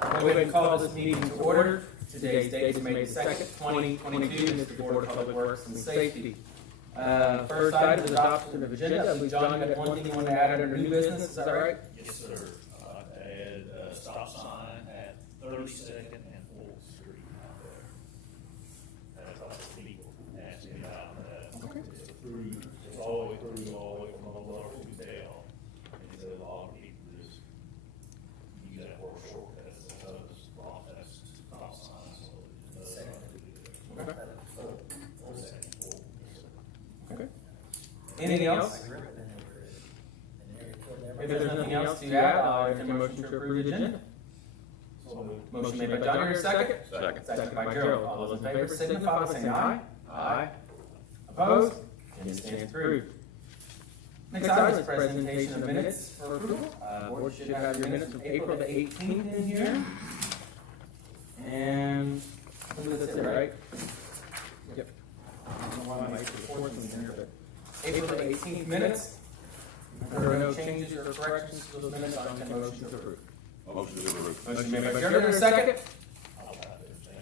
Go ahead and call this meeting to order. Today's date is May 2nd, 2022, and it's the Board of Public Works and Safety. First item is adoption of agenda. I believe John had one thing you wanted to add under new business, is that right? Yes, sir. Add a stop sign at 32nd and 4th Street out there. That's all the people asking about that. Okay. It's approved, it's all the way through, all the way from Old Lower to Dale. And so a lot of people just use that for shortcuts, so it's off that stop sign. So Okay. second, fourth. Okay. Anything else? If there's nothing else to add, I'll entertain a motion to approve the agenda. Motion made by John, here, second? Second by Gerald. All those in favor signify by saying aye. Aye. Opposed? And it stands approved. Next item is presentation of minutes for approval. Board should have your minutes from April the 18th in here. And I think that's it, right? Yep. I don't know why my April 4th in here, but April the 18th minutes. If there are no changes or corrections to those minutes, I'll entertain a motion to approve. Motion to approve. Motion made by Gerald, second? I'll have to abstain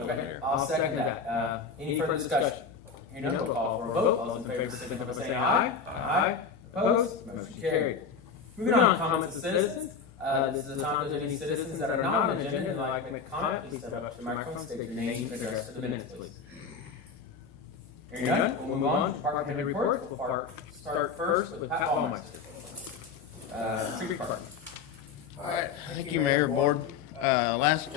on that. Okay, I'll second that. Any further discussion? Hearing none, we'll call for a vote. All those in favor signify by saying aye. Aye. Opposed? Motion carried. Moving on, comments of citizens. This is the time if there's any citizens that are not on the agenda and would like to make a comment, please step up to the microphone, state your name and address for the minutes, please. Hearing none, we'll move on to department head reports. We'll start first with Pat Ballmeister. Street Department. All right, thank you, Mayor, Board. Last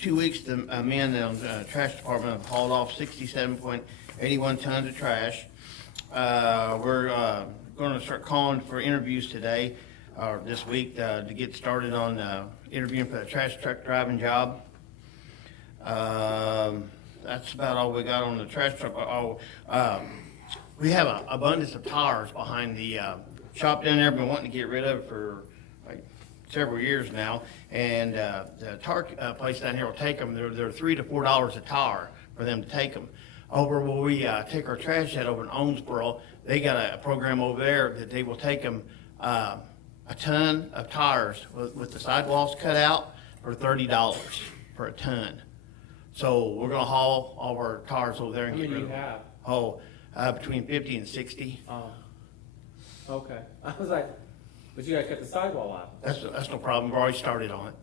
2 weeks, the men in the trash department have hauled off 67.81 tons of trash. We're going to start calling for interviews today, or this week, to get started on interviewing for the trash truck driving job. That's about all we got on the trash truck. We have an abundance of tires behind the shop down there. Been wanting to get rid of it for like several years now, and the tire place down here will take them. They're $3 to $4 a tire for them to take them. Over where we take our trash out over in Owensboro, they got a program over there that they will take them a ton of tires with the sidewalls cut out for $30 for a ton. So we're gonna haul all of our tires over there and How get many rid do of you them. have? Between 50 and 60. Oh, okay. I was like, but you gotta cut the sidewall out. That's no problem. We've already started on it.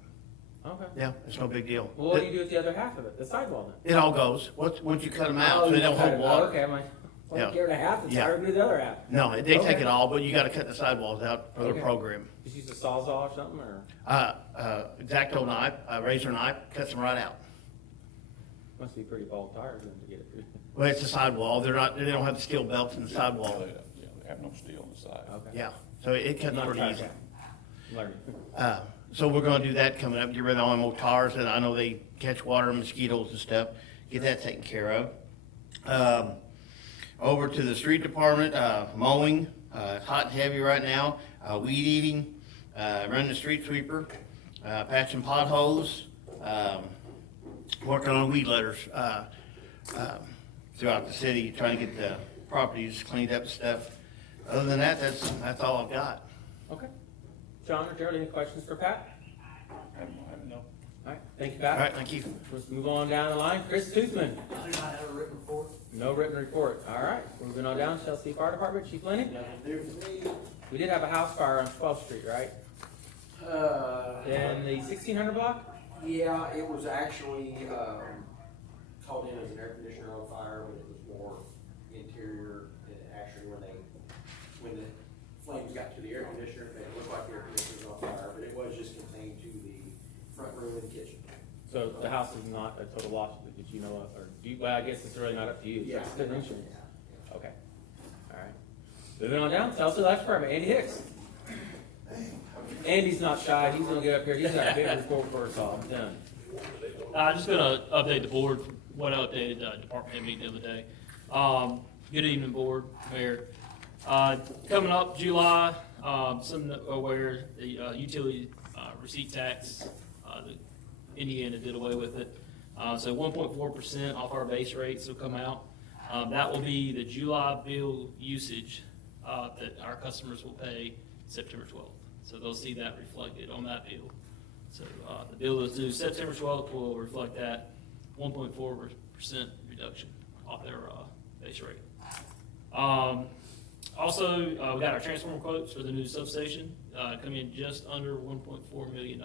Okay. Yeah, it's no big deal. Well, what do you do with the other half of it, the sidewall then? It all goes, once you cut them out, so they don't hold water. Okay, I'm like, Yeah. well, care to half the Yeah. tire, do the other half. No, they take Okay. it all, but you gotta cut the sidewalls out for the Okay. program. Just use a sawzall or something, or? X-Acto knife, a razor knife, cuts them right out. Must be pretty bald tires then to get it through. Well, it's a sidewall, they don't have the steel belts in the sidewall. Yeah, they have no steel on the side. Okay. Yeah, so it cuts Not pretty tire easy. count. Learning. So we're gonna do that coming up, get rid of all them old tires, and I know they catch water, mosquitoes and stuff, get that taken care of. Over to the street department, mowing, hot and heavy right now, weed eating, running the street sweeper, patching potholes, working on weed letters, throughout the city, trying to get the properties cleaned up and stuff. Other than that, that's all I've got. Okay. John or Gerald, any questions for Pat? I have no. All right, thank you, All Pat. right, thank you. Let's move on down the line. Chris Toothman. I do not have a written report. No written report. All right, moving on down. Chelsea Fire Department, Chief Lenny. Nothing new for me. We did have a house fire on 12th Street, right? In the 1600 block? Yeah, it was actually, called in as an air conditioner on fire, but it was more interior. And actually, when the flames got to the air conditioner, it looked like the air conditioner was on fire, but it was just contained to the front room and kitchen. So the house is not a total loss that you know of, or do you, well, I guess it's really not up to you. Yeah. It's good insurance. Okay. All right. Moving on down, Chelsea Life Department, Andy Hicks. Andy's not shy. He's gonna get up here. He's got a big report for us all. I'm done. Just gonna update the board, what I updated department head meeting the other day. Good evening, board, mayor. Coming up July, some are aware the utility receipt tax, the Indiana did away with it. So 1.4% off our base rates will come out. That will be the July bill usage that our customers will pay September 12th. So they'll see that reflected on that bill. So the bill that's due September 12th will reflect that 1.4% reduction off their base rate. Also, we got our transformer quotes for the new substation coming in just under $1.4 million.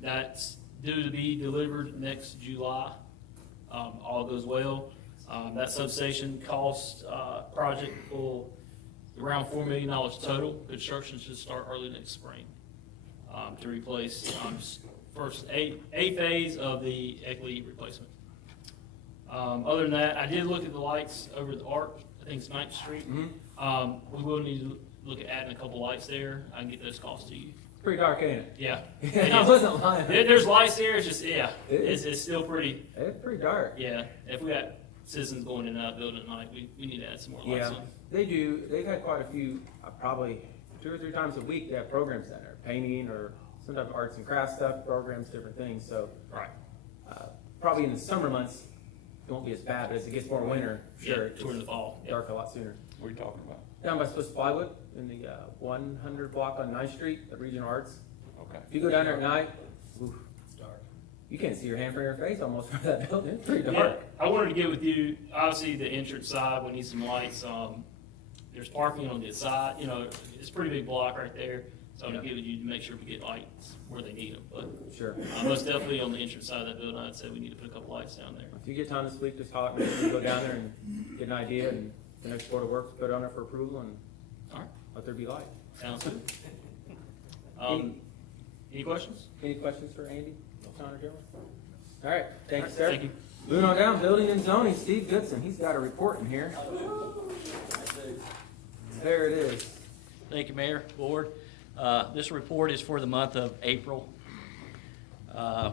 That's due to be delivered next July. All goes well. That substation cost project will around $4 million total. Construction should start early next spring to replace first a phase of the ECLI replacement. Other than that, I did look at the lights over the ARC. I think it's 9th Street. We will need to look at adding a couple lights there. I can get those costs to you. Pretty dark, ain't it? Yeah. I wasn't lying. There's lights there. It's just, yeah, It is. it's still pretty. It's pretty dark. Yeah, if we got citizens going in and out of the building at night, we need to add some more lights Yeah, on. they do. They've had quite a few, probably 2 or 3 times a week. They have programs in there, painting or some type of arts and crafts stuff, programs, different things. So Right. probably in the summer months, it won't be as bad. But as it gets more winter, sure, Yeah, toward the fall. it's dark a lot sooner. What are you talking about? Down by Swiss Plywood in the 100 block on 9th Street at Regional Arts. Okay. If you go down there at night, oof, it's dark. You can't see your hand from your face almost from that building. It's pretty Yeah, dark. I wanted to get with you, obviously the entrance side, we need some lights. There's parking on the side, you know, it's a pretty big block right there. So I'm gonna get with you to make sure we get lights where they need them. But Sure. most definitely on the entrance side of that building, I'd say we need to put a couple lights down there. If you get time this week, just holler at me. We can go down there and get an idea, and the next board of works put it on there for approval, and All right, let there be light. sounds good. Any questions? Any questions for Andy, Connor Gilman? All right, thank you, All sir. right, thank you. Moving on down, building and zoning, Steve Goodson. He's got a report in here. There it is. Thank you, Mayor, Board. This report is for the month of April.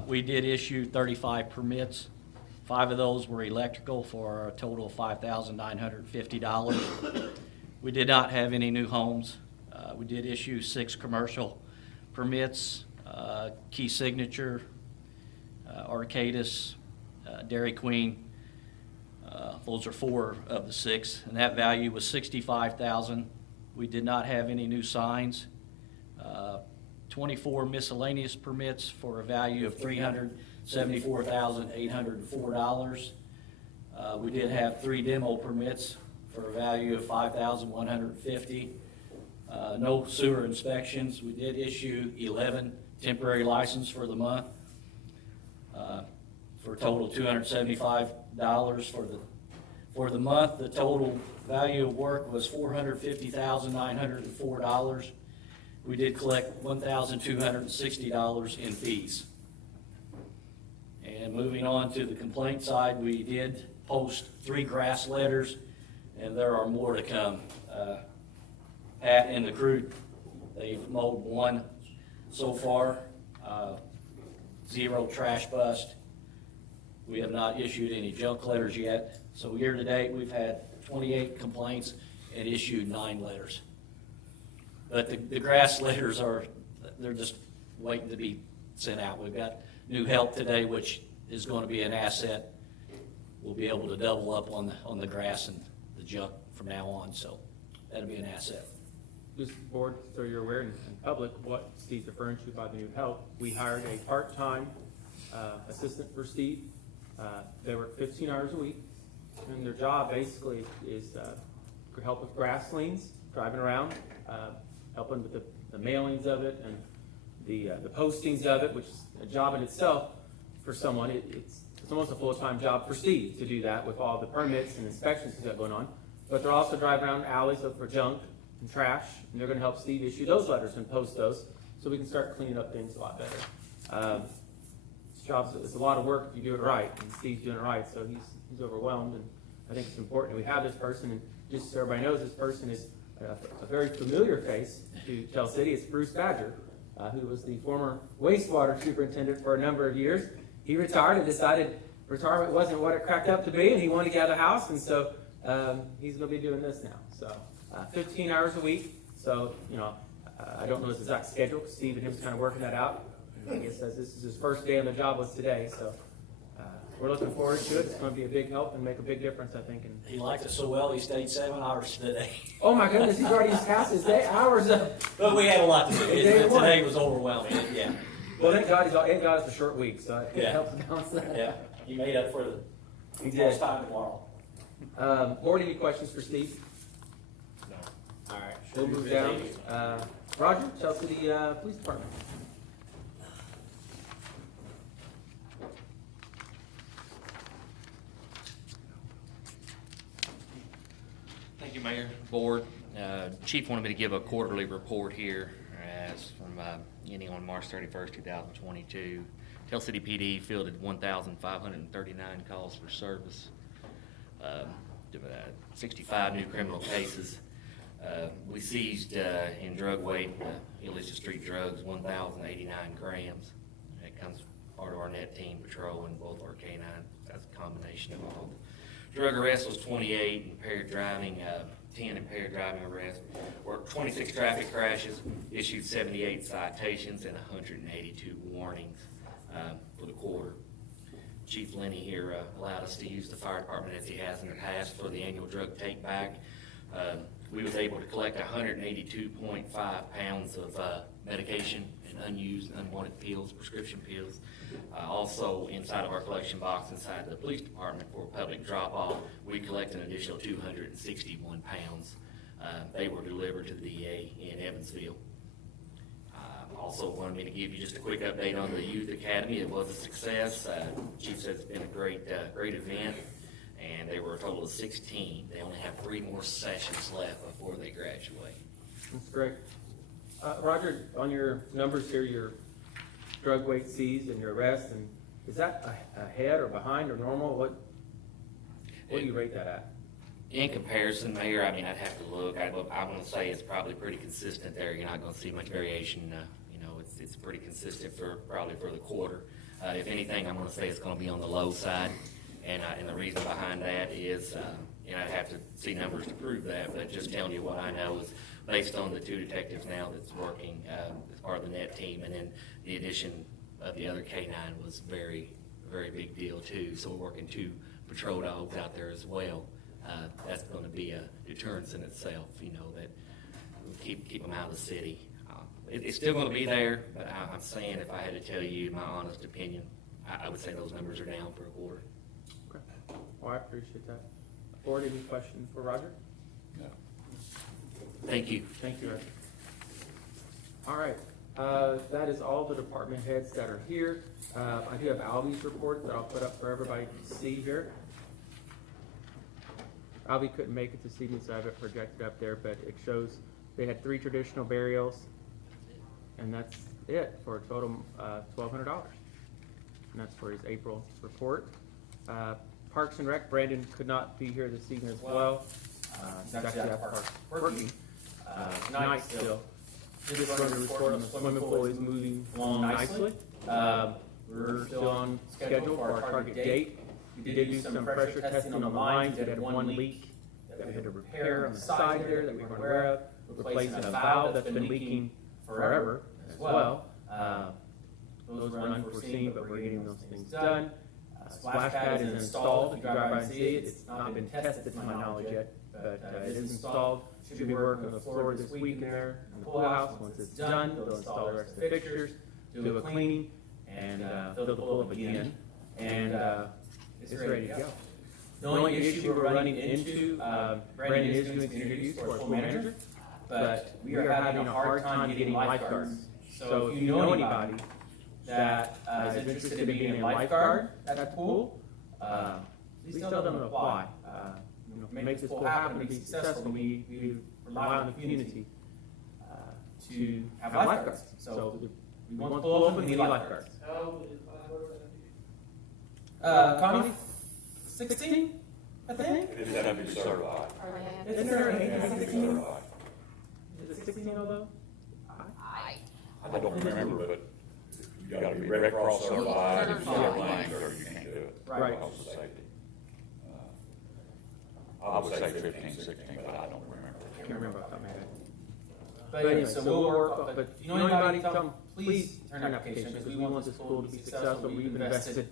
We did issue 35 permits. 5 of those were electrical for a total of $5,950. We did not have any new homes. We did issue 6 commercial permits, Key Signature, Arcadis, Dairy Queen. Those are 4 of the 6, and that value was $65,000. We did not have any new signs. 24 miscellaneous permits for a value of $374,804. We did have 3 demo permits for a value of $5,150. No sewer inspections. We did issue 11 temporary licenses for the month for a total of $275 for the month. The total value of work was $450,904. We did collect $1,260 in fees. And moving on to the complaint side, we did post 3 grass letters, and there are more to come. Pat and the crew, they've mowed 1 so far, 0 trash bust. We have not issued any junk letters yet. So year to date, we've had 28 complaints and issued 9 letters. But the grass letters they're just waiting to be sent out. We've got new help today, which is going to be an asset. We'll be able to double up on the grass and the junk from now on, so that'll be an asset. This board, so you're aware in public what Steve's referring to by the new help. We hired a part-time assistant for Steve. They work 15 hours a week, and their job basically is to help with grass liens, driving around, helping with the mailings of it and the postings of it, which is a job in itself for someone. It's almost a full-time job for Steve to do that with all the permits and inspections he's got going on. But they're also driving around alleys looking for junk and trash, and they're going to help Steve issue those letters and post those so we can start cleaning up things a lot better. This job's it's a lot of work if you do it right, and Steve's doing it right, so he's overwhelmed, and I think it's important that we have this person, and just so everybody knows, this person is a very familiar face to Tell City. It's Bruce Badger, who was the former wastewater superintendent for a number of years. He retired and decided retirement wasn't what it cracked up to be, and he wanted to get out of the house, and so he's going to be doing this now. So 15 hours a week. So, you know, I don't know his exact schedule, because Steve and him was kind of working that out. I guess this is his first day on the job was today, so we're looking forward to it. It's going to be a big help and make a big difference, I think. And He liked it so well, he stayed 7 hours today. oh my goodness, he's already passed his day hours up. But we had a lot to do. Day one. Today was overwhelming, yeah. Well, thank God it's a short week, so it Yeah. helps balance that. Yeah, he made up for the He lost did. time tomorrow. Board, any questions for Steve? No. All right, we'll move down. Roger, Chelsea City Police Department. Thank you, Mayor, Board. Chief wanted me to give a quarterly report here as from ending on March 31st, 2022. Tell City PD fielded 1,539 calls for service, 65 new criminal cases. We seized in drug weight, illicit street drugs, 1,089 grams. That comes part of our net team patrol and both our K-9. That's a combination of all. Drug arrests was 28, impaired driving, 10 impaired driving arrests, or 26 traffic crashes, issued 78 citations and 182 warnings for the quarter. Chief Lenny here allowed us to use the fire department as he has in the past for the annual drug take back. We was able to collect 182.5 pounds of medication and unused, unwanted pills, prescription pills. Also, inside of our collection box, inside the police department for public drop-off, we collect an additional 261 pounds. They were delivered to the DA in Evansville. Also wanted me to give you just a quick update on the Youth Academy. It was a success. Chief said it's been a great event, and they were a total of 16. They only have 3 more sessions left before they graduate. That's great. Roger, on your numbers here, your drug weight seized and your arrest, and is that ahead or behind or normal? What do you rate that at? In comparison, Mayor, I mean, I'd have to look. I want to say it's probably pretty consistent there. You're not going to see much variation. It's pretty consistent probably for the quarter. If anything, I'm going to say it's going to be on the low side. And the reason behind that is, I'd have to see numbers to prove that, but just telling you what I know is based on the 2 detectives now that's working as part of the net team, and then the addition of the other K-9 was very, very big deal too. So we're working 2 patrol dogs out there as well. That's going to be a deterrence in itself, that we'll keep them out of the city. It's still going to be there, but I'm saying if I had to tell you my honest opinion, I would say those numbers are down for a quarter. Okay. Well, I appreciate that. Board, any questions for Roger? No. Thank you. Thank you, Roger. All right. That is all the department heads that are here. I do have Albie's report that I'll put up for everybody to see here. Albie couldn't make it this evening, so I have it projected up there, but it shows they had 3 traditional burials, and that's it for a total $1,200. And that's for his April report. Parks and Rec, Brandon could not be here this evening as well. He's actually at Parks working tonight still. Just wanted to report on the swimming pool is moving along nicely. We're still on schedule for our target date. We did do some pressure testing on the lines. We had 1 leak that we had to repair on the side there that we weren't aware of. Replacing a valve that's been leaking forever as well. Those were unforeseen, but we're getting those things done. Splash pad is installed. If you drive by and see it, it's not been tested to my knowledge yet, but it is installed. Should be working on the floor this week in there in the pool house. Once it's done, they'll install the rest of the fixtures, do a cleaning, and fill the pool up again. And it's ready to go. The only issue we're running into, Brandon is doing some interviews for our pool manager, but we are having a hard time getting lifeguards. So if you know anybody that is interested in being a lifeguard at the pool, please tell them to apply. To make this pool happen and be successful, we rely on the community to have lifeguards. So we want the pool open, we need lifeguards. Connie, 16, I think? It is having to be certified. Isn't there an 16? Is it 16 although? I don't remember, but you gotta be Red Cross certified, if you're laying there, you can't do it. Right. Because of safety. I would say 15, 16, but I don't remember. Can't remember off the top of my head. But anyway, so we'll work, but if you know anybody, tell them, please turn in an application, because we want this pool to be successful. We've invested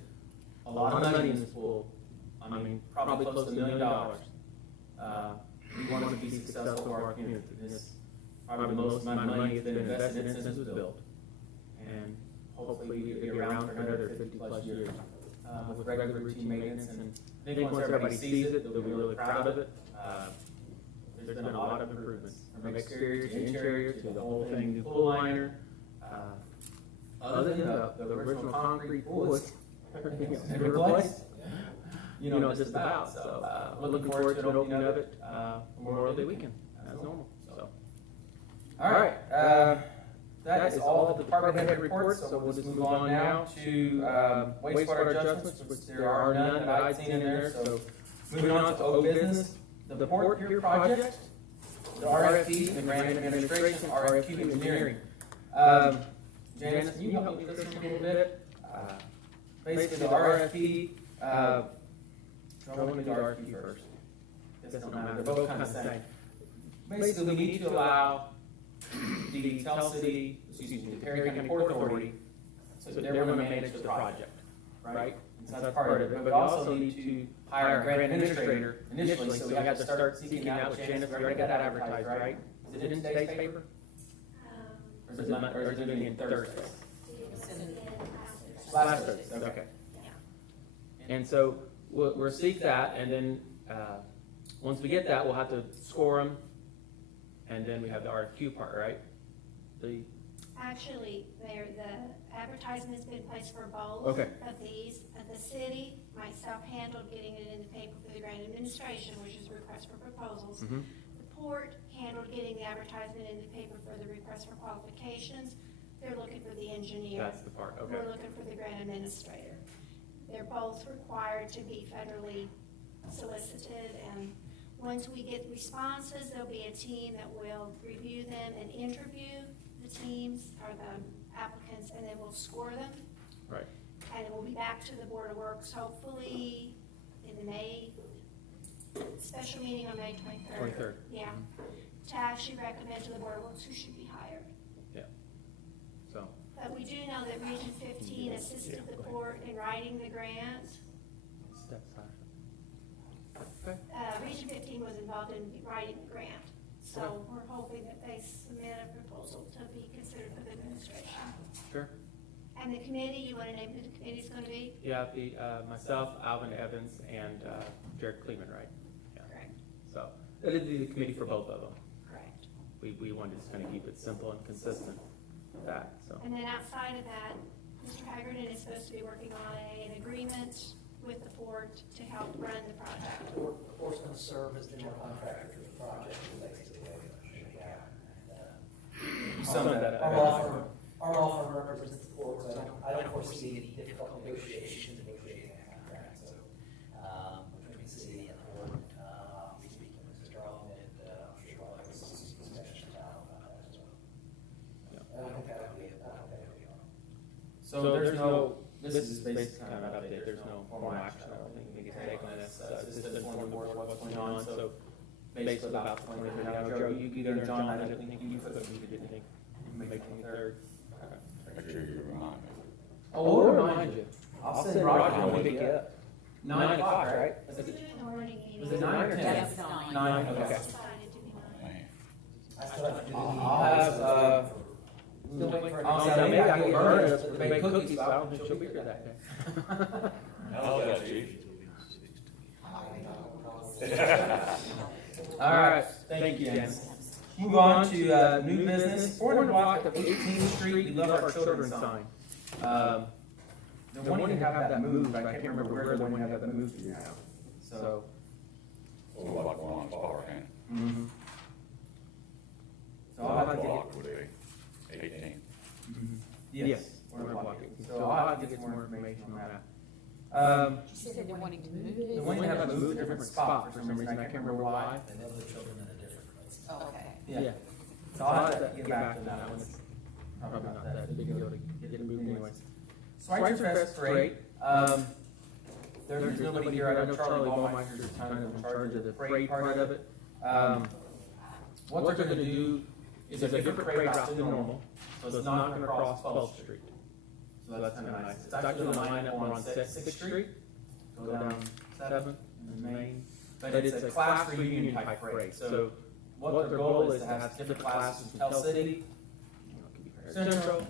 a lot of money in this pool. I mean, probably close to $1 million. We want to be successful for our community. This is probably the most amount of money has been invested in since it was built. And hopefully we be around for another 50+ years with regular routine maintenance. And I think once everybody sees it, they'll be really proud of it. There's been a lot of improvements from exterior to interior to the whole thing, new pool liner. Other than the original concrete pool was been replaced. Just about. So we're looking forward to the opening of it Memorial Day weekend as normal. So, all right, that is all the department head reports. So we'll just move on now to wastewater adjustments, which there are none that I've seen in there. So moving on to old business, the Port Pier project, the RFP, and the grant administration, RFQ engineering. Janice, can you help me with this one a little bit? Basically, the RFP. I want to do the RFP first. It doesn't matter. They're both kind of the same. Basically, we need to allow the Tell City, the Perry County Port Authority, so that they're going to manage the project, right? So that's part of it. But we also need to hire a grant administrator initially, so we have to start seeking out with Janice. We already got that advertised, right? Is it in today's paper? Or is it in Thursday? Last Thursday, okay. And so we'll seek that, and then once we get that, we'll have to score them, and then we have the RFQ part, right? Actually, Mayor, the advertisement has been placed for both Okay. of these. The city, myself, handled getting it in the paper for the grant administration, which is request for proposals. Mm-hmm. The port handled getting the advertisement in the paper for the request for qualifications. They're looking for the engineer. That's the part, okay. We're looking for the grant administrator. They're both required to be federally solicited, and once we get responses, there'll be a team that will review them and interview the teams or the applicants, and then we'll score them. Right. And we'll be back to the Board of Works hopefully in the May special meeting on May 23rd. 23rd. Yeah. To actually recommend to the Board of Works who should be hired. Yeah. So. But we do know that Region 15 assisted the port in writing the grant. Region 15 was involved in writing the grant. So we're hoping that they submit a proposal to be considered for the administration. Sure. And the committee, you want to name who the committee's going to be? Yeah, myself, Alvin Evans, and Jared Kleeman, right? Yeah. Correct. So it'll be the committee for both of them. Correct. We wanted to just kind of keep it simple and consistent with that. So. And then outside of that, Mr. Haggerty is supposed to be working on an agreement with the port to help run the project. The port's going to serve as the general contractor for the project, basically. Our law firm represents the port, so I don't foresee any difficult negotiations in negotiating a contract. So between the city and the port, I'll be speaking with Mr. Strong, and I'm sure I'll have some discussion about that as well. I don't think that'll be on. So there's no, this is basically kind of an update, there's no formal action, I don't think we can take on this, it's just inform the board what's going on, so basically about the 23rd. Now, Joe, you either, John, I didn't think you could, you didn't think, you make 23rd. Make sure you remind me. Oh, we'll remind you. I'll send Roger to pick you up. 9 o'clock, right? It's in the morning meeting. Was it 9 or 10? Yes, 9. 9, okay. It's decided to be 9. Man. I still have to do the I'll have, I'll say, maybe I can get her to bake cookies, but I don't think she'll be here that day. How's that, chief? All right, thank you, Janice. Move on to new business, 400 block of 18th Street, we love our children sign. They're wanting to have that moved, I can't remember where they're wanting to have that moved to now. So. Oh, like one on Park, ain't it? Mm-hmm. So I'll have to get, Block would be 18. yes, 400 block. So I'll have to get some more information on that. You said they're wanting to move it? They wanted to have it moved to a different spot for some reason, I can't remember why. And the other children in a different place. Oh, okay. Yeah. So I'll have to get back to that one. It's probably not that big a deal to get it moved anyways. Schweitzer Fest Parade, there's nobody here, I know Charlie Ballmeister is kind of in charge of the parade part of it. What they're gonna do is there's a different parade route than normal, so it's not gonna cross 12th Street. So that's kind of nice. It's actually the line that we're on Sixth Street, go down Seventh and Main. But it's a class reunion type parade. So what their goal is to have different classes from Tell City, Central,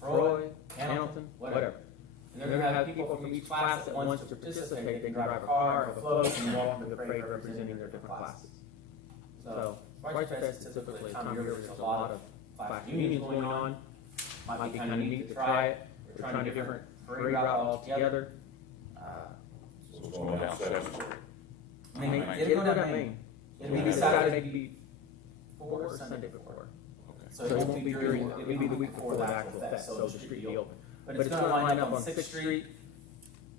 Troy, Hamilton, whatever. And they're gonna have people from each class that wants to participate. They can drive a car, or a float, and walk through the parade representing their different classes. So White Fest is typically a time of year where there's a lot of class reunions going on. Might be kind of neat to try it. We're trying a different parade route altogether. So it's going down 7th Street. Main, it'll go down Main. It'll be Saturday before or Sunday before. So it won't be during, it'll be the week before the actual fest, so the street will be open. But it's gonna line up on Sixth Street,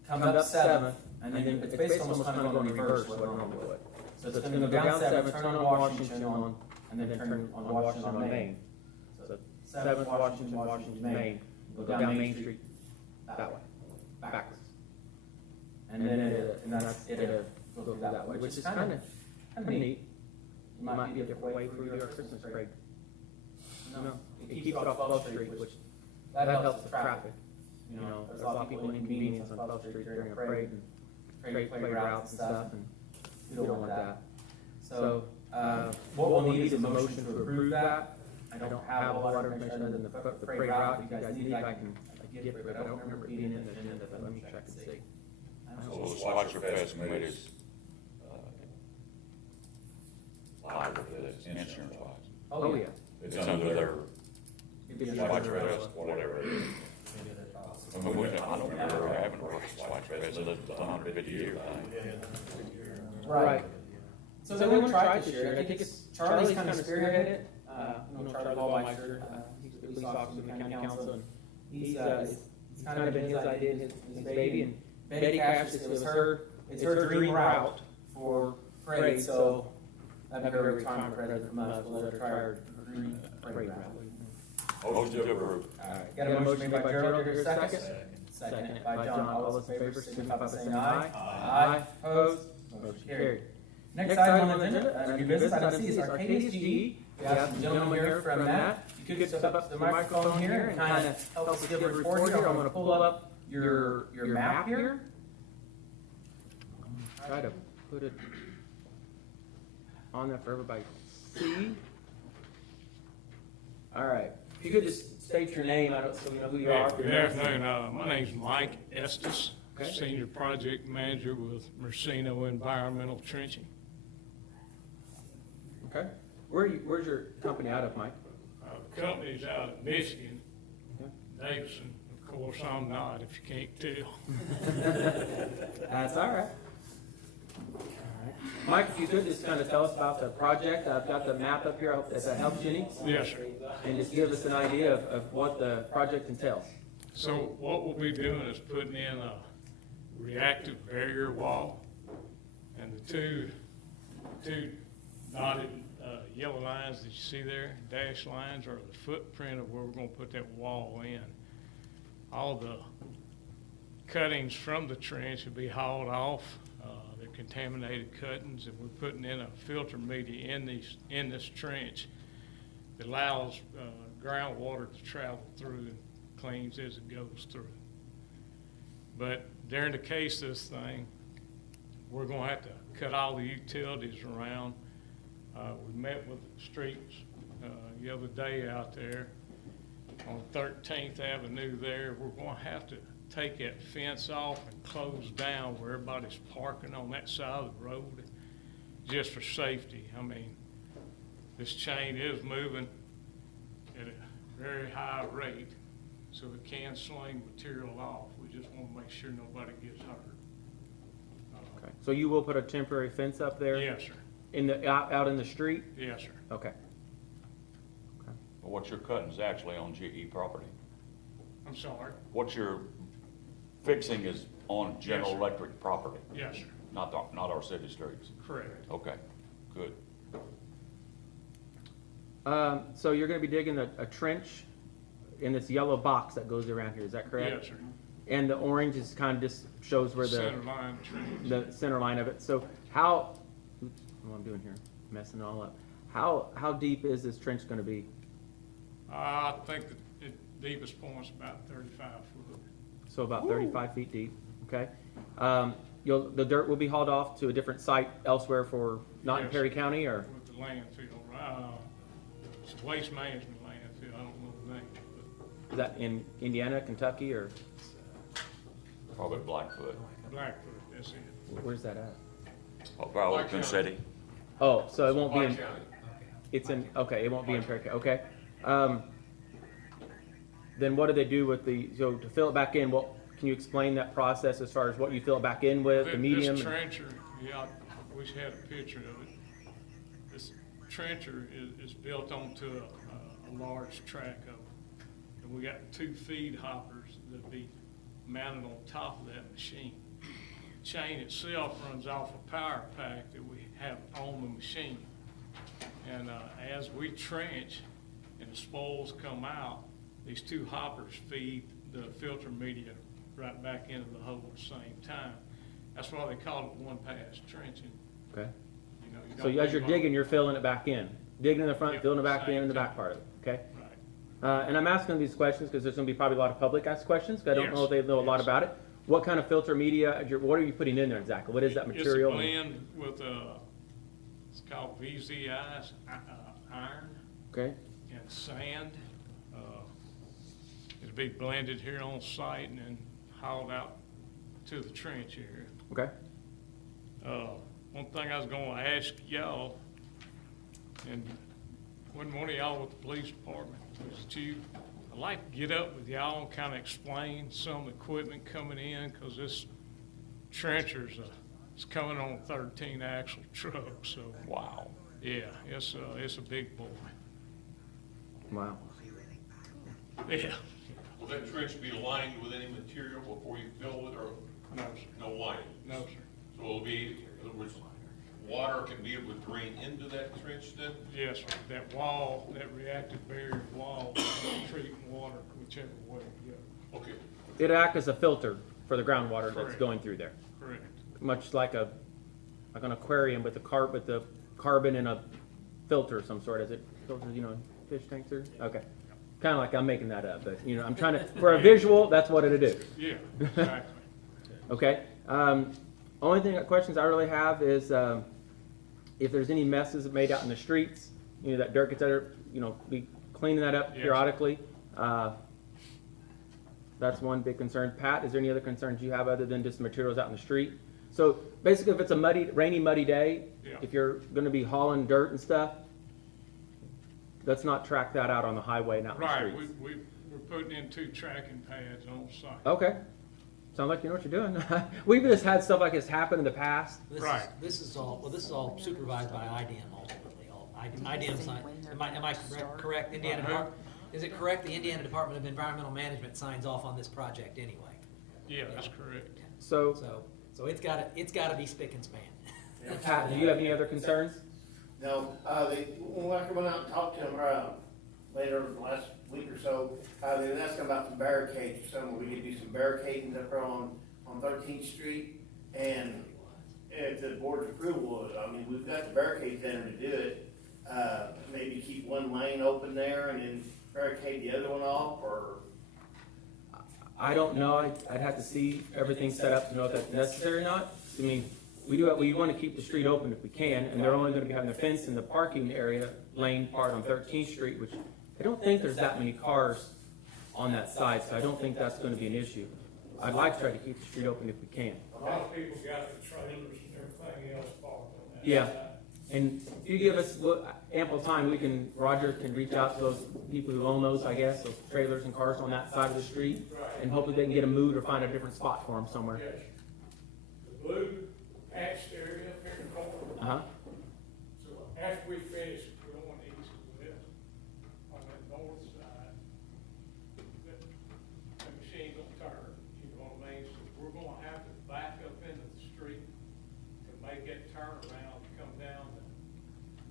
come up Seventh, and then it's basically almost kind of going in reverse what it normally would. So it's gonna go down Seventh, turn on Washington on, and then turn on Washington on Main. So Seventh, Washington, Main, go down Main Street that way, backwards. And then it'll go through that way, which is kind of neat. It might be a different way for your Christmas parade. No, it keeps it off 12th Street, which that helps the traffic. You know, there's a lot of people inconvenience on 12th Street during a parade and parade routes and stuff, and we don't want that. So, what we'll need is a motion to approve that. I don't have a lot of information other than the parade route. If you guys need it, I can get it, but I don't remember it being in the agenda, but let me check and see. So the Schweitzer Fest committee's liable for this, insurance wise. Oh, yeah. It's under their It'd be Schweitzer under- Fest, whatever it is. I don't remember having a Schweitzer Fest, it's a 150-year thing. Right. So they want to try it this year. I think it's, Charlie's kind of spearheaded it. Charlie Ballmeister, he's a police officer in the county council, and it's kind of been his idea, his baby. And Betty Cash, it was her dream route for parade, so that'd be her retirement present from us. We'll let her try her dream parade route. Motion to approve. All right, got a motion made by Gerald, here a second? Second by John, all those in favor, signify by saying aye. Aye. Opposed? Motion carried. Next item on the agenda, new business, item C is Arcadius GE. We have some gentlemen here from that. You could step up to the microphone here and kind of help us give a report here. I'm gonna pull up your map here. Try to put it on there for everybody to see. All right, if you could just state your name, so we know who you are. Good afternoon, my name's Mike Estes, Okay. Senior Project Manager with Mercino Environmental Trenching. Okay. Where's your company out of, Mike? The company's out of Michigan, Okay. Davidson. Of course, I'm not, if you can't tell. That's all right. Mike, if you could just kind of tell us about the project. I've got the map up here. I hope that helps, Jenny. Yes, sir. And just give us an idea of what the project entails. So what we'll be doing is putting in a reactive barrier wall, and the two dotted yellow lines that you see there, dashed lines, are the footprint of where we're going to put that wall in. All the cuttings from the trench will be hauled off. They're contaminated cuttings, and we're putting in a filter media in this trench that allows groundwater to travel through and cleans as it goes through. But during the case of this thing, we're going to have to cut all the utilities around. We met with the streets the other day out there on 13th Avenue there. We're going to have to take that fence off and close down where everybody's parking on that side of the road just for safety. I mean, this chain is moving at a very high rate, so it can sling material off. We just want to make sure nobody gets hurt. Okay. So you will put a temporary fence up there? Yes, sir. Out in the street? Yes, sir. Okay. What you're cutting is actually on GE property. I'm sorry. What you're fixing is on General Yes, sir. Electric property, Yes, sir. not our city streets. Correct. Okay, good. So you're going to be digging a trench in this yellow box that goes around here, is that correct? Yes, sir. And the orange is kind of just shows where the Center line trench. center line of it. So how, oops, what I'm doing here, messing it all up. How deep is this trench going to be? I think that deepest point's about 35 foot. So about 35 feet deep, okay? The dirt will be hauled off to a different site elsewhere for, not in Yes. Perry County, or? With the landfill, it's a waste management landfill, I don't know the name, but Is that in Indiana, Kentucky, or Probably Blackfoot. Blackfoot, that's it. where's that at? Probably Oakland City. Oh, so it won't be in, County. it's in, okay, it won't be in Perry County, okay. Then what do they do with so to fill it back in, what, can you explain that process as far as what you fill it back in with, the medium? This trencher, yeah, I wish I had a picture of it. This trencher is built onto a large track of it. And we got 2 feed hoppers that be mounted on top of that machine. Chain itself runs off a power pack that we have on the machine. And as we trench and the spoils come out, these 2 hoppers feed the filter media right back into the hole at the same time. That's why they call it one-pass trenching. Okay, You know, you so don't as you're leave digging, you're filling it back in, digging in the front, Yeah, filling it back in same the back time. part of it, okay? Right. And I'm asking these questions because there's gonna be probably a lot of public asked questions, 'cause I don't know if they know a lot Yes. about it. What kind of filter media, what are you putting in there exactly? What is that material? It's a blend with, it's called VZI, iron Okay, and sand. It'll be blended here on site and then hauled out to the trench area. okay. One thing I was gonna ask y'all, and when one of y'all with the police department, was it you? I'd like to get up with y'all and kinda explain some of the equipment coming in, cause this trencher's, it's coming on a 13 axle truck, so, Wow. yeah, it's a big boy. Wow. Yeah, Will that trench be lined with any material before you fill it, or no, sir, no lining? no, sir. So it'll be, in other words, water can be able to drain into that trench then? Yes, sir, that wall, that reactive barrier wall, treating water whichever way you go. Okay. It'll act as a filter for the groundwater that's Correct. going through there. Correct. Much like an aquarium with the carbon in a filter of some sort, as it filters, fish tanks or, okay. Kinda like I'm making that up, but, I'm trying to, for a visual, that's what it'll do. Yeah, exactly. Okay, only questions I really have is, if there's any messes made out in the streets, that dirt gets there, be cleaning that up Yes. periodically. That's one big concern. Pat, is there any other concerns you have other than just materials out in the street? So basically, if it's a rainy, muddy day, Yeah. if you're gonna be hauling dirt and stuff, let's not track that out on the highway and out in the Right, streets. we're putting in 2 tracking pads on site. Okay, sounds like you know what you're doing. We've just had stuff like this happen in the past. Right. This is all supervised by IDM ultimately. IDM's not, am I correct, Indiana Department? Is it correct, the Indiana Department of Environmental Management signs off on this project anyway? Yeah, that's correct. So, So it's gotta be spick and span. Pat, do you have any other concerns? No, when I went out and talked to them, later last week or so, they were asking about some barricades or something, we could do some barricading up there on 13th Street, and if the board's approval, we've got the barricades there to do it, maybe keep one lane open there and then barricade the other one off, or? I don't know. I'd have to see everything set up to know if that's necessary or not. We want to keep the street open if we can, and they're only going to be having the fence in the parking area, lane part on 13th Street, which I don't think there's that many cars on that side, so I don't think that's going to be an issue. I'd like to try to keep the street open if we can. A lot of people got the trailers and everything else parked on that. Yeah. And if you give us ample time, Roger can reach out to those people who own those, I guess, those trailers and cars on that side of the street, and hopefully they can get them moved or find a different spot for them somewhere. Yes. The blue hatched area up here in the corner. Uh-huh. So after we finish going east and west on that north side, the machine gonna turn, you know what I mean? So we're gonna have to back up into the street to make that turnaround to come down the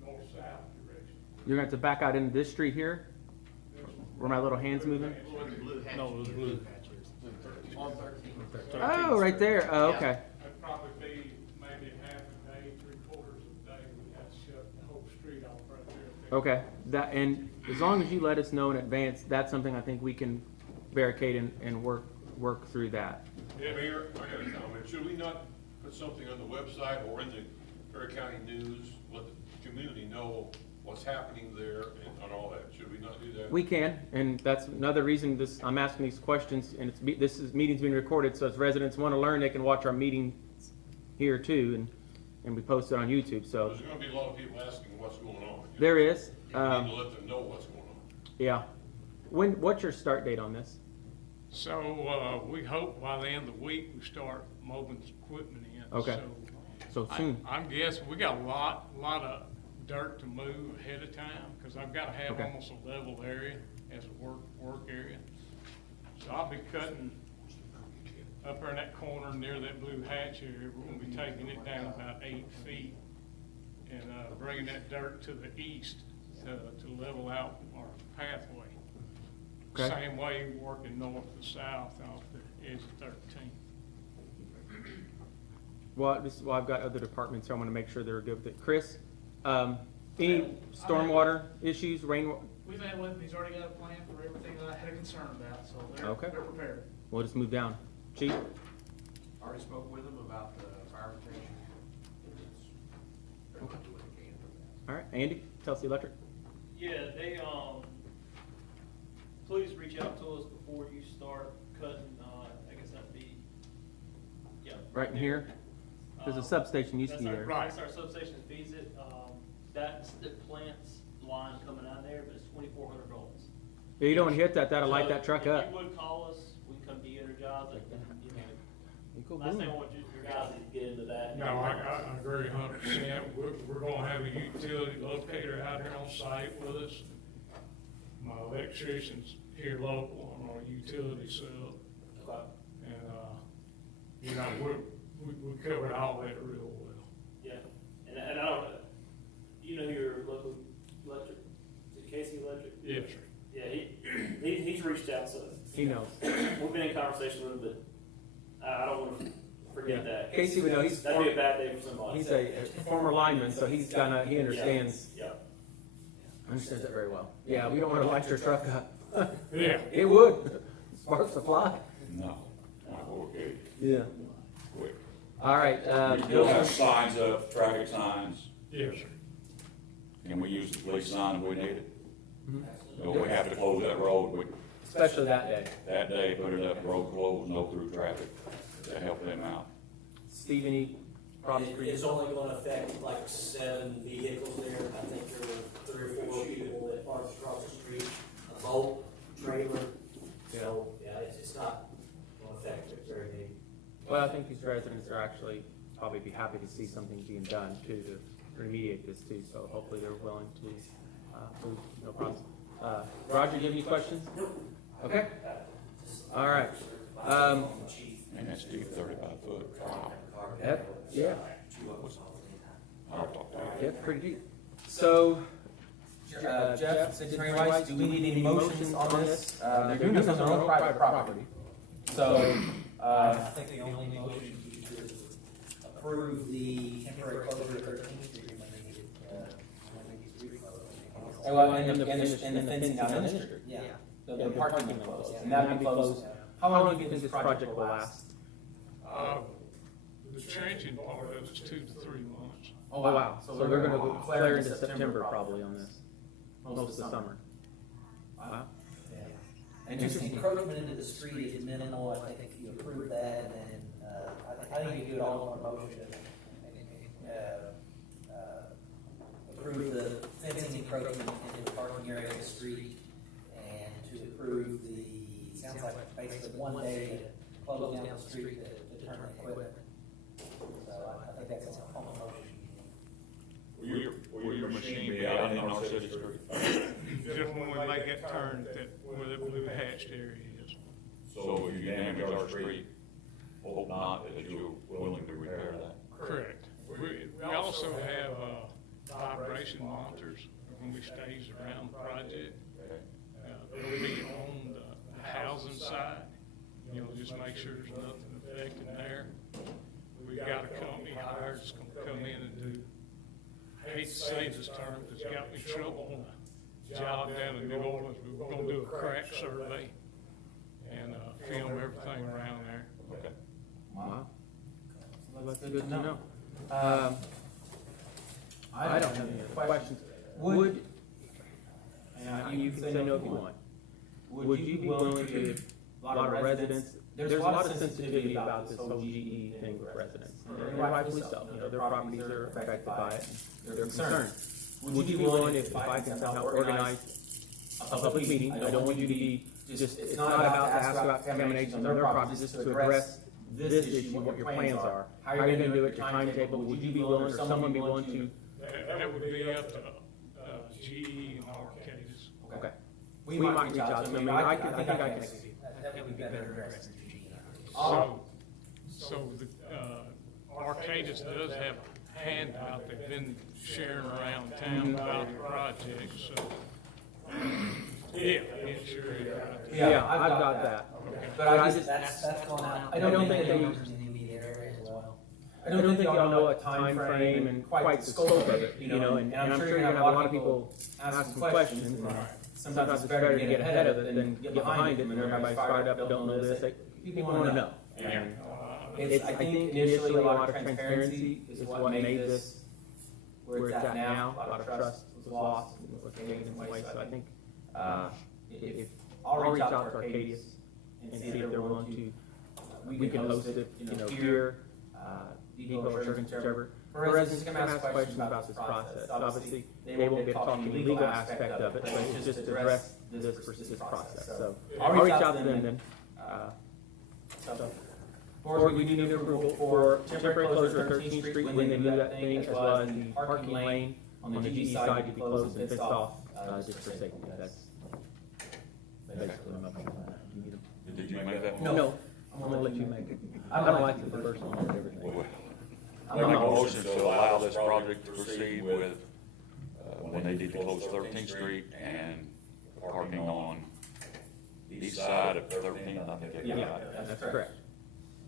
north-south direction. You're going to have to back out into this street here, where my little hand's moving? No, it was blue. On 13. Oh, right there. Oh, okay. That'd probably be maybe half a day, 3/4 of the day, we'd have to shut the whole street off right there. Okay. And as long as you let us know in advance, that's something I think we can barricade and work through that. Yeah, Mayor, I got a comment. Should we not put something on the website or in the Perry County News, let the community know what's happening there and all that? Should we not do that? We can, and that's another reason I'm asking these questions, and this meeting's being recorded, so if residents want to learn, they can watch our meetings here too, and we post it on YouTube, so. There's gonna be a lot of people asking what's going on. There is. You need to let them know what's going on. Yeah. What's your start date on this? So, we hope by the end of the week, we start moving equipment in. Okay. So soon. I'm guessing, we got a lot of dirt to move ahead of time, because I've gotta have Okay. almost a level area as a work area. So I'll be cutting up there in that corner near that blue hatch area. We're gonna be taking it down about 8 feet and, bringing that dirt to the east to level out our pathway. Okay. Same way working north to south off the edge of 13. Well, I've got other departments, so I want to make sure they're good with it. Chris, any stormwater issues, rain? We've met with him, he's already got a plan for everything that I had a concern about, so Okay. they're prepared. We'll just move down. Chief? Already spoke with them about the fire protection. They're gonna do what they can for that. All right, Andy, Telsey Electric? Yeah, they, please reach out to us before you start cutting, I guess that'd be, yeah. Right in here? There's a substation used to be there. That's our substation that feeds it, that's the plant's line coming out there, but it's 2,400 volts. Yeah, you don't want to hit that, that'll light So that truck if up. you would call us, we can come de-energize it, you know. Cool, Last boom. thing I want your guys to get into that. No, I agree 100%. We're gonna have a utility locator out here on site with us. My electrician's here local on our utility sub. Okay. And, we covered all that real well. Yeah, and I don't, you know your local electric, is it Casey Electric? Yes, sir. Yeah, he's reached out to us. He knows. We've been in conversation with him, but I don't want to forget that. Casey would know, That'd be a bad day for somebody. He's a former lineman, so he understands. Yeah. Understands it very well. Yeah, we don't want to light your truck up. Yeah. It would. Sparks will fly. No, okay, Yeah. quick. All right, You'll have signs up, traffic signs. Yes, sir. Can we use the police sign if we need it? Mhm. Or we have to close that road, especially that day. that day, put it up, road closed, no through traffic, to help them out. Steve, any problems for you? It's only gonna affect like 7 vehicles there. I think there were 3 or 4 people that parked across the street, a boat, trailer. So, yeah, it's not gonna affect it very big. Well, I think these residents are actually probably be happy to see something being done too, to remediate this too, so hopefully they're willing to, move, no problem. Roger, do you have any questions? Okay. All right. And that's deep 35 foot. Wow. Yeah, I'll talk to you. yeah, pretty deep. So, Jeff, City Attorney Rice, do we need any motions on this? They're doing this on their own private property. So, I think the only motion you could approve the temporary closure of 13th Street when they needed, and the fencing down the street. Yeah. The parking being closed, and that'll be closed. How long do you think this project will last? The trenching part of it's 2 to 3 months. Oh, wow. So we're gonna go clear into September probably on this, most of the summer. Wow. Yeah. And just encroachment into the street is minimal. I think if you approve that, and then, I think you do it all in one motion. Approve the fencing encroachment into the parking area of the street, and to approve the, sounds like basically 1 day to close down the street to turn the equipment. So I think that's a common motion. Will your machine be out in our city street? Just when we make that turn, where the blue hatched area is. So if you damage our street, hope not that you're willing to repair that. Correct. We also have, vibration monitors when we stage around the project. It'll be on the housing side, just make sure there's nothing affecting there. We've got a company hired that's gonna come in and do, I hate to say this term, but it's got me in trouble on the job down in New Orleans. We were gonna do a crack survey and, film everything around there. Okay. Wow. That's good to know. I don't have any other questions. Would, and you can say no if you want, would you be willing to, a lot of residents, there's a lot of sensitivity about this whole GE thing with residents. And rightfully so, you know, their properties are affected by it, and they're concerned. Would you be willing, if I can somehow organize a public meeting, I don't want you to be just, it's not about to ask about contamination on their properties, just to address this issue, what your plans are, how you're gonna do it, your timetable, would you be willing, or someone be willing to? That would be up to, GE and Arcadis. Okay. We might reach out to them, I think I can. That would be better addressed through GE. So the, Arcadis does have a handout they've been sharing around town about the project, so. Yeah, Yeah, I've got that. But I just, That's gone out. I don't think they, In the immediate area as well. I don't think y'all know a time frame and quite the scope of it, you know, and I'm sure you're gonna have a lot of people asking questions. And sometimes it's better to get ahead of it than get behind it, and everybody's fired up, don't know this, people wanna know. And it's, I think initially a lot of transparency is what made this where it's at now, a lot of trust was lost and was gained in some ways, so I think, if, I'll reach out to Arcadius and see if they're willing to, we can host it, you know, here, Depot or Sugar Server, for residents to come ask questions about this process. Obviously, they won't get to talk to the legal aspect of it, but it's just to address this process. So I'll reach out to them then. So, Board, we do need approval for temporary closure of 13th Street when they do that thing, as well as the parking lane on the GE side to be closed and fenced off, just for safety. That's basically my motion. Did you make that? No, I'm gonna let you make it. I don't like the first one and everything. I make a motion to allow this project to proceed with, when they did close 13th Street and parking on the east side of 13th, I think they got it. That's correct.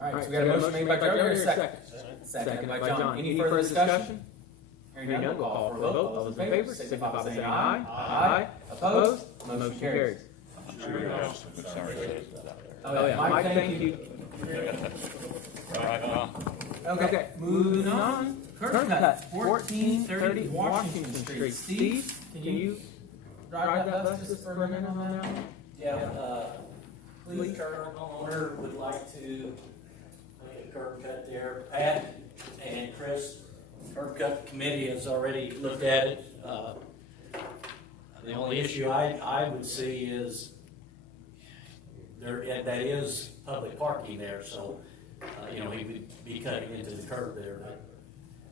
All right, so we got a motion made by Joe, here a second. Second by John. Any further discussion? Hearing none, we'll call for a vote. All those in favor, signify by saying aye. Aye. Opposed? Motion carries. I'm sure you have some concerned citizens out there. Oh, yeah, Mike, thank you. Right, Okay, moving on. Curb cut, 1430 Washington Street. Steve, can you drive that bus just for a minute on that one? Yeah, Please, current owner would like to make a curb cut there. Pat and Chris, curb cut committee has already looked at it. The only issue I would see is there, that is public parking there, so, you know, he would be cutting into the curb there,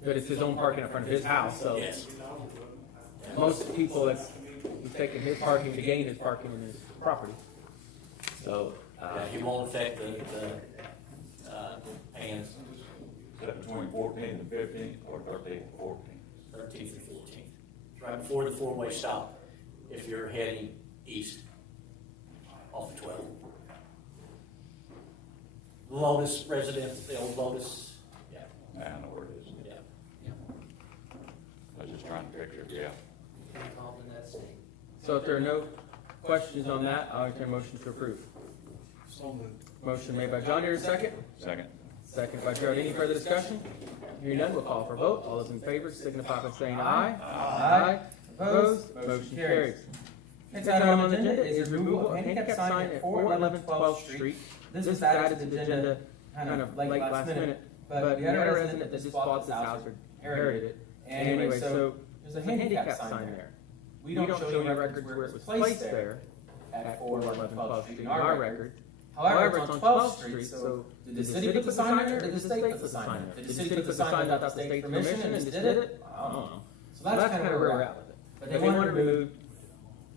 But it's his own parking in front of his house, so. yes. Most people, he's taking his parking to gain his parking in his property. So, It won't affect the hands. Is that between 14th and 15th or 13th and 14th? 13th and 14th, right before the four-way stop, if you're heading east off of 12. Lotus residence, the old Lotus, yeah. I know where it is. Yeah. I was just trying to picture it, yeah. Involved in that state. so if there are no questions on that, I'll entertain a motion to approve. Motion made by John, here a second. Second. Second by Jared. Any further discussion? Hearing none, we'll call for a vote. All those in favor signify by saying aye. Aye. Opposed? Motion carries. Next item on the agenda is removal of handicap sign at 411 12th Street. This was added to the agenda kind of late last minute, but we had a resident that just bought this house or inherited it. Anyway, so there's a handicap sign there. We don't show any records where it was placed there at 411 12th Street in our record. However, it's on 12th Street, so did the city put the sign there, or did the state put the sign there? Did the city put the sign without the state permission and just did it? I don't know. So that's kind of where we're at with it. But they want to remove,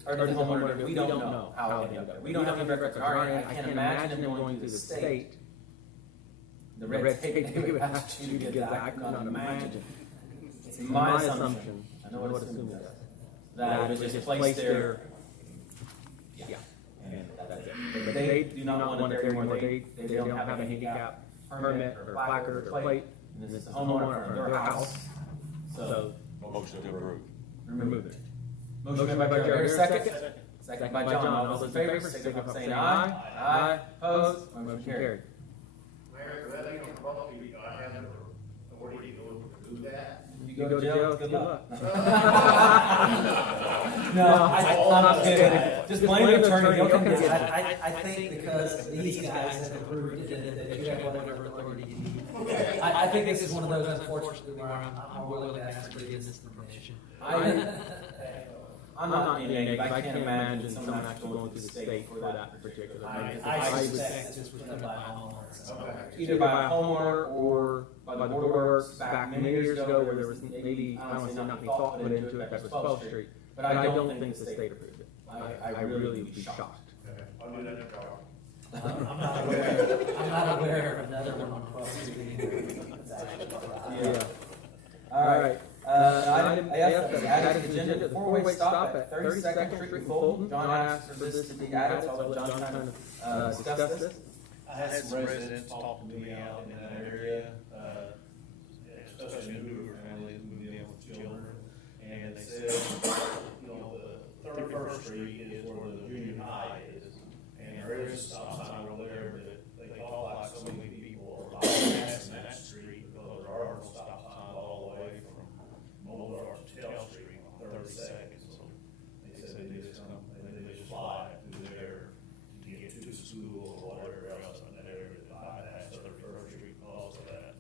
or did the homeowner remove, we don't know how they ended up. We don't have any records on our end. I can't imagine them going through the state. The red tape they would have to get that, I could not imagine. It's my assumption, I know what assuming does, that it was just placed there. Yeah. And that's it. But they do not want it there anymore. They don't have a handicap permit or placard or plate. And this is the homeowner or their house. So Motion to approve. remove it. Motion made by Joe, here, second. Second by John, all those in favor, signify by saying aye. Aye, opposed, motion carried. Mayor, that ain't gonna bother you, I have authority to do that. You go to jail, good luck. No, I'm not kidding. Just blame the attorney, he'll come get you. I think because these guys have approved it, that you have whatever authority you need. I think this is one of those, unfortunately, where I'm willing to ask for this permission. I'm not being negative, I can't imagine someone actually going to the state for that particular. I suspect this was done by a homeowner. Either by a homeowner or by the Board of Works back many years ago where there was maybe, I don't want to say nothing thought put into it, that was 12th Street. But I don't think the state approved it. I really would be shocked. I'll do that tomorrow. I'm not aware of another one across the street. Yeah. All right. Item F, added to the agenda, the four-way stop at 32nd Street in Fulton. John asked for this to be added, so I'll let John kind of discuss this. I had some residents talking to me out in that area, especially newer families moving in with children. And they said, you know, the 31st Street is where the junior high is. And there is a stop sign over there, but they talk like so many people are bypassing that street because there are no stop signs all the way from Molar to Tell Street on 32nd. So they said they just come, they just fly through there to get to school or whatever else in that area to bypass 31st Street because of that.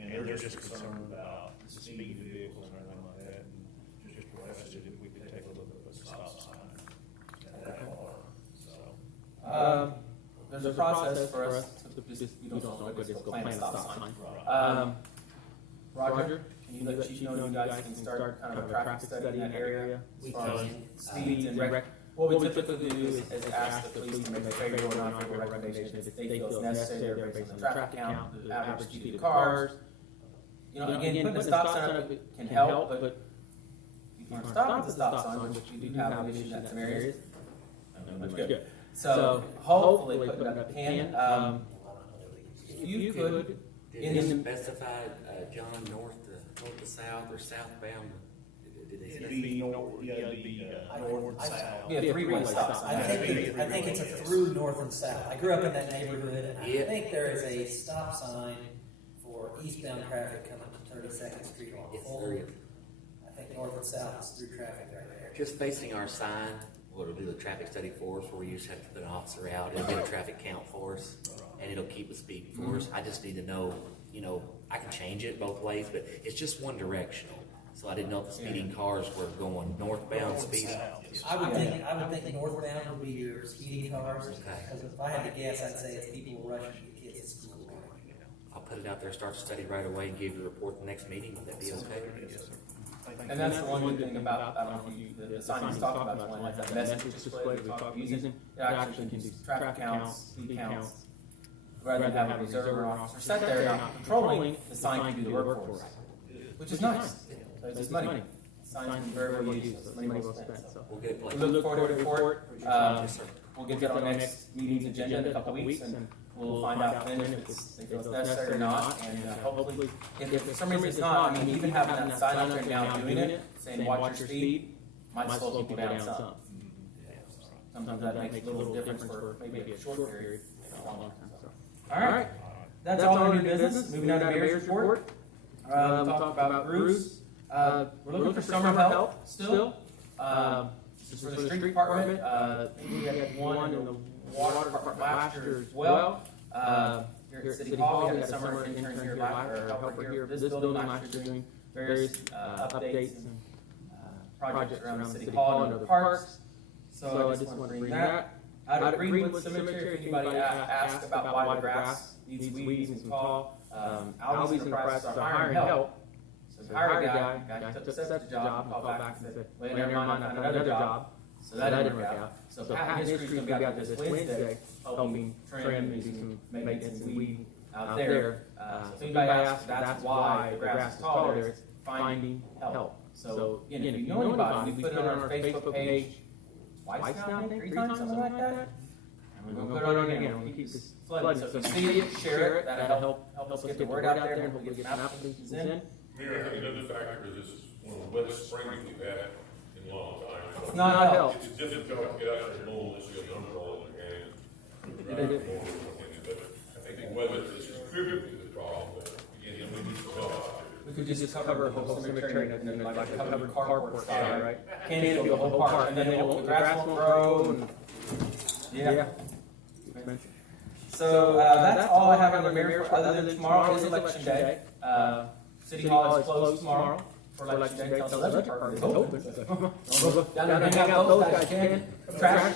And they're just concerned about the speed of vehicles and everything like that. And just requested if we could take a look at the stop sign at that part, so. There's a process for us to just, you don't know, but just go plant a stop sign. Roger, can you let Chief know you guys can start kind of a traffic study in that area? As far as speeds and what we typically do is ask the police to make a favorable or non-favorable recommendation if they feel it's necessary based on the traffic count, the average speed of cars. You know, again, putting a stop sign up can help, but you can't stop at the stop sign, which you do have an issue in some areas. That's good. So hopefully putting it up can. If you could, Did they specify, John, north to south or southbound? Did they It'd be north, yeah, it'd be, north and south. be a three-way stop sign. I think it's a through north and south. I grew up in that neighborhood, and I Yeah. think there is a stop sign for eastbound traffic coming to 32nd Street on Yes, there Fulton. is. I think north and south is through traffic right there. Just facing our sign, what it'll do the traffic study for us, where we used to have to put an officer out, it'll get a traffic count for us, and it'll keep the speed for us. I just need to know, you know, I can change it both ways, but it's just one directional. So I didn't know if the speeding cars were going northbound speed. I would think northbound would be your speeding cars, because if I had to guess, I'd say it's people rushing to get kids to school. I'll put it out there, start the study right away, and give you a report the next meeting. Would that be okay? Yes, sir. And that's the one good thing about, I don't know if you, the sign he's talking about, one has that message display we talk about using. It actually can do traffic counts, speed counts. Rather than have a reserve or officer set there not controlling, the sign can do the work for us. Which is nice. Saves us money. Signs can be very well used, so money well spent. So We'll get it we placed. look forward to the report. We'll get that on the next meeting's agenda in a couple of weeks, and we'll find out then if it's necessary or not. And hopefully, if for some reason it's not, I mean, even having that sign up there and now doing it, saying watch your speed, might slow people down some. Sometimes that makes a little difference for maybe a short period. All right, that's all our new business. Moving on to mayor's report. We'll talk about Bruce. We're looking for summer help still. This is for the street department. We had one in the water department last year as well. Here at City Hall, we had a summer intern here, or helper here, this building last year doing various updates and projects around the City Hall and other parks. So I just want to bring that. Out at Greenwood Cemetery, if anybody asked about why the grass needs weeds and some tall, Albie's in the process of hiring help. So we hired a guy took the job, and called back and said, well, never mind, I found another job. So that didn't work out. So Pat and his crew's gonna be out there this Wednesday, helping trim and do some maintenance and weed out there. So if anybody asks, that's why the grass is tall there, it's finding help. So again, if you know anybody, we put it on our Facebook page twice now, I think, 3 times, something like that. And we're gonna put it on again, we'll keep this flooding. So if you see it, share it, that'll help us get the word out there, and hopefully get some applications in. Mayor, another factor is this is one of the wettest springs we've had in a long time. It's not help. It's difficult to get out there and mow unless you have underall in your hand. But I think weather is contributing to the problem, but again, we need some help. We could just cover a whole cemetery and then like a covered carport style, right? Can't even do a whole park, and then the grass won't grow and, yeah. So, that's all I have on the mayor, other than tomorrow is election day. City Hall is closed tomorrow for election day, until the electric department is open. Down there, hang out, those guys can, trash.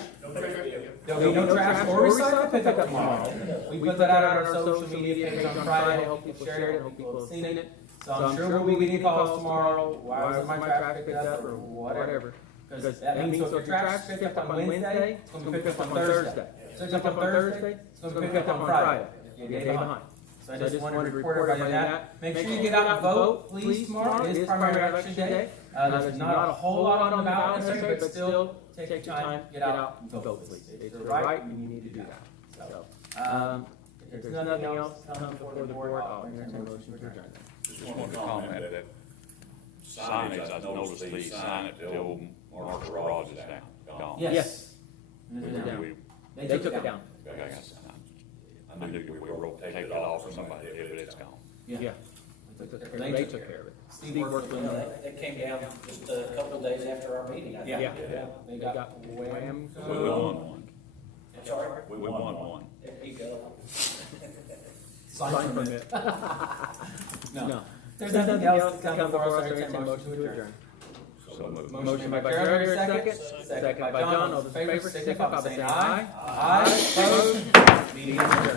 There'll be no trash or recycle pickup tomorrow. We put that out on our social media page on Friday, hope people shared it, hope people have seen it. So I'm sure we'll be getting calls tomorrow, why wasn't my trash picked up, or whatever. Because that means so if your trash is picked up on Wednesday, it's gonna be picked up on Thursday. So it's up on Thursday, it's gonna be picked up on Friday. You're a day behind. So I just wanted to report everybody on that. Make sure you get out and vote, please, tomorrow. It is primary election day. There's not a whole lot on the ballot necessarily, but still, take your time, get out and vote, please. It's your right, and you need to do that. So, if there's nothing else coming before the board, I'll entertain a motion to adjourn. Just wanted to comment that signage, I've noticed they sign it till Mark Garage is gone. Yes. We- They took it down. I knew we were take it off or somebody did, but it's gone. Yeah. They took care of it. Steve worked with them. It came down just a couple of days after our meeting, I think. Yeah. They got wham. We won one. I'm sorry? We won one. There you go. Sign permit. No. There's nothing else to come before us, I entertain a motion to adjourn. So moved. Motion by Carrier, second by John, all those in favor, signify by saying aye. Aye, opposed, meeting adjourned.